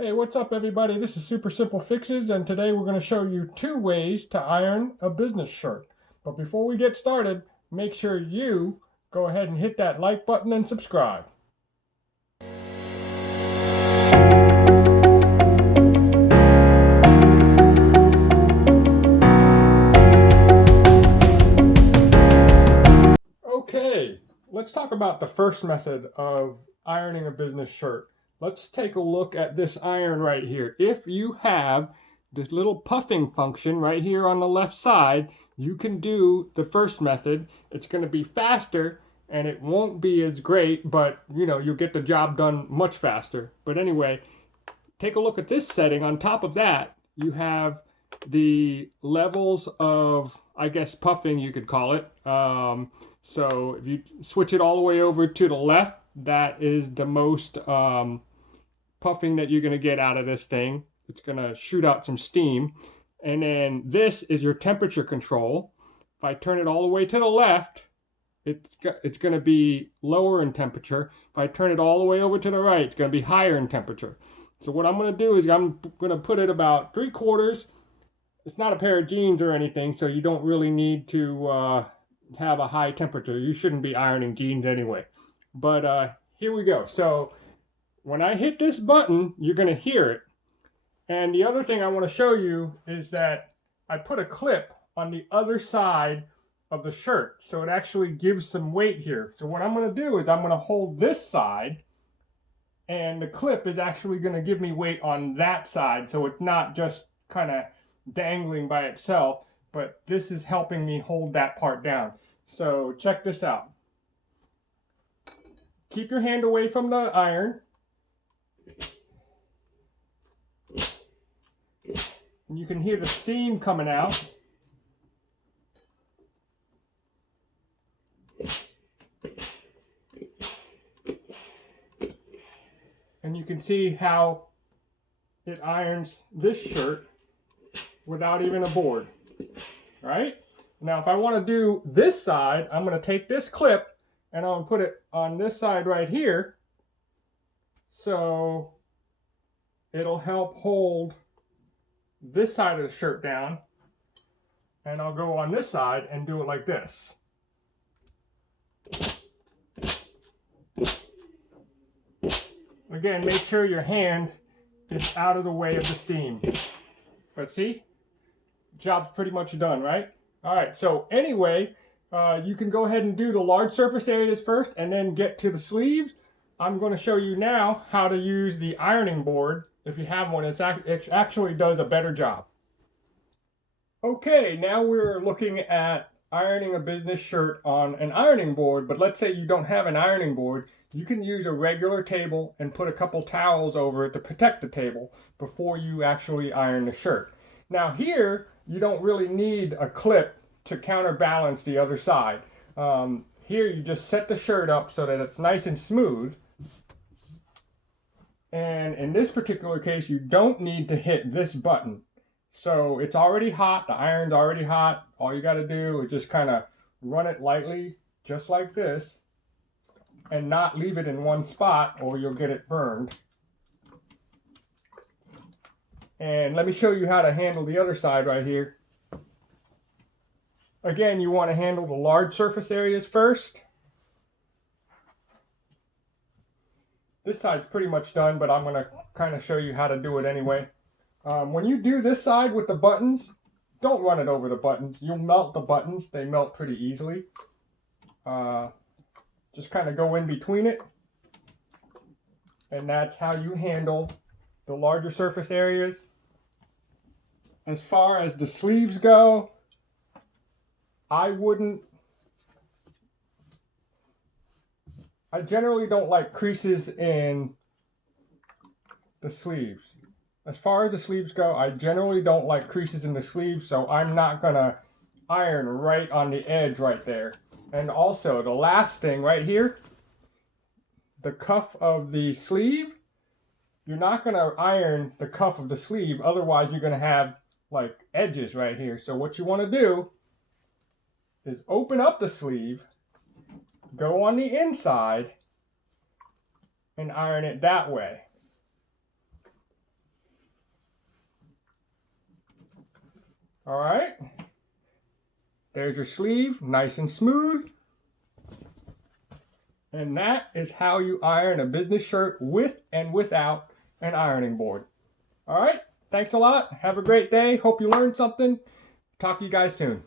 Hey, what's up everybody? This is Super Simple Fixes, and today we're going to show you 2 ways to iron a business shirt. But before we get started, make sure you go ahead and hit that like button and subscribe. Okay, let's talk about the first method of ironing a business shirt. Let's take a look at this iron right here. If you have this little puffing function right here on the left side, you can do the first method. It's going to be faster and it won't be as great, but you'll get the job done much faster. But anyway, take a look at this setting. On top of that, you have the levels of, I guess, puffing, you could call it. So if you switch it all the way over to the left, that is the most puffing that you're going to get out of this thing. It's going to shoot out some steam. And then this is your temperature control. If I turn it all the way to the left, it's going to be lower in temperature. If I turn it all the way over to the right, it's going to be higher in temperature. So what I'm going to do is I'm going to put it about 3/4. It's not a pair of jeans or anything, so you don't really need to have a high temperature. You shouldn't be ironing jeans anyway. But here we go. So when I hit this button, you're going to hear it. And the other thing I want to show you is that I put a clip on the other side of the shirt, so it actually gives some weight here. So what I'm going to do is I'm going to hold this side, and the clip is actually going to give me weight on that side, so it's not just kind of dangling by itself, but this is helping me hold that part down. So check this out. Keep your hand away from the iron. And you can hear the steam coming out. And you can see how it irons this shirt without even a board. All right? Now, if I want to do this side, I'm going to take this clip and I'm going to put it on this side right here. So it'll help hold this side of the shirt down. And I'll go on this side and do it like this. Again, make sure your hand is out of the way of the steam. But see, job's pretty much done, right? All right, so anyway, you can go ahead and do the large surface areas first and then get to the sleeves. I'm going to show you now how to use the ironing board. If you have one, it actually does a better job. Okay, now we're looking at ironing a business shirt on an ironing board, but let's say you don't have an ironing board. You can use a regular table and put a couple towels over it to protect the table before you actually iron the shirt. Now here, you don't really need a clip to counterbalance the other side. Here you just set the shirt up so that it's nice and smooth. And in this particular case, you don't need to hit this button. So it's already hot, the iron's already hot. All you got to do is just kind of run it lightly, just like this, and not leave it in one spot or you'll get it burned. And let me show you how to handle the other side right here. Again, you want to handle the large surface areas first. This side's pretty much done, but I'm going to kind of show you how to do it anyway. When you do this side with the buttons, don't run it over the buttons. You'll melt the buttons. They melt pretty easily. Just kind of go in between it. And that's how you handle the larger surface areas. As far as the sleeves go, I generally don't like creases in the sleeves. As far as the sleeves go, I generally don't like creases in the sleeves, so I'm not going to iron right on the edge right there. And also, the last thing right here, the cuff of the sleeve, you're not going to iron the cuff of the sleeve, otherwise you're going to have like edges right here. So what you want to do is open up the sleeve, go on the inside, and iron it that way. All right. There's your sleeve, nice and smooth. And that is how you iron a business shirt with and without an ironing board. All right. Thanks a lot. Have a great day. Hope you learned something. Talk to you guys soon.